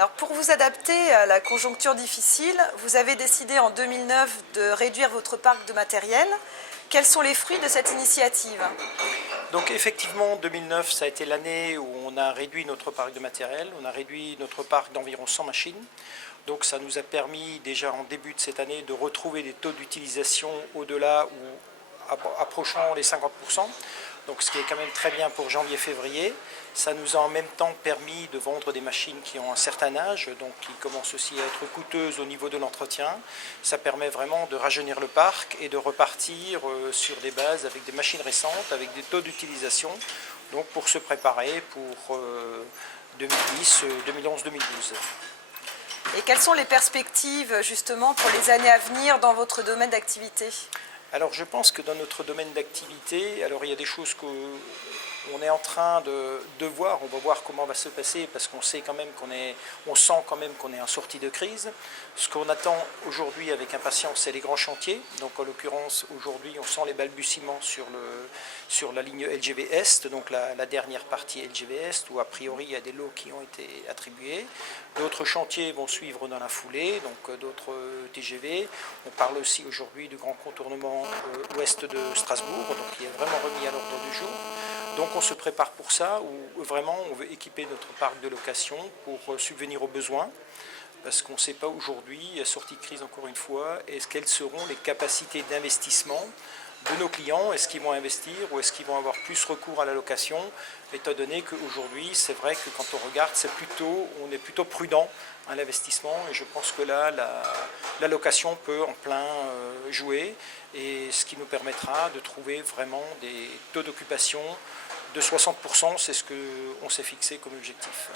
Alors pour vous adapter à la conjoncture difficile, vous avez décidé en 2009 de réduire votre parc de matériel. Quels sont les fruits de cette initiative? Donc effectivement, 2009, ça a été l'année où on a réduit notre parc de matériel. On a réduit notre parc d'environ 100 machines. Donc ça nous a permis déjà en début de cette année de retrouver des taux d'utilisation au-delà ou approchant les 50%. Donc ce qui est quand même très bien pour janvier-février. Ça nous a en même temps permis de vendre des machines qui ont un certain âge, donc qui commencent aussi à être coûteuses au niveau de l'entretien. Ça permet vraiment de rajeunir le parc et de repartir sur des bases avec des machines récentes, avec des taux d'utilisation, donc pour se préparer pour 2010, 2011, 2012. Et quelles sont les perspectives justement pour les années à venir dans votre domaine d'activité? Alors je pense que dans notre domaine d'activité, alors il y a des choses qu'on est en train de voir, on va voir comment va se passer parce qu'on sait quand même on sent quand même qu'on est en sortie de crise. Ce qu'on attend aujourd'hui avec impatience, c'est les grands chantiers. Donc en l'occurrence aujourd'hui on sent les balbutiements sur la ligne LGV Est, donc la dernière partie LGV Est où a priori il y a des lots qui ont été attribués. D'autres chantiers vont suivre dans la foulée, donc d'autres TGV. On parle aussi aujourd'hui du grand contournement ouest de Strasbourg, donc qui est vraiment remis à l'ordre du jour. Donc on se prépare pour ça, où vraiment on veut équiper notre parc de location pour subvenir aux besoins, parce qu'on ne sait pas aujourd'hui, sortie de crise encore une fois, quelles seront les capacités d'investissement de nos clients. Est-ce qu'ils vont investir ou est-ce qu'ils vont avoir plus recours à la location, étant donné qu'aujourd'hui, c'est vrai que quand on regarde, on est plutôt prudent à l'investissement et je pense que là, la location peut en plein jouer et ce qui nous permettra de trouver vraiment des taux d'occupation de 60%, c'est ce qu'on s'est fixé comme objectif.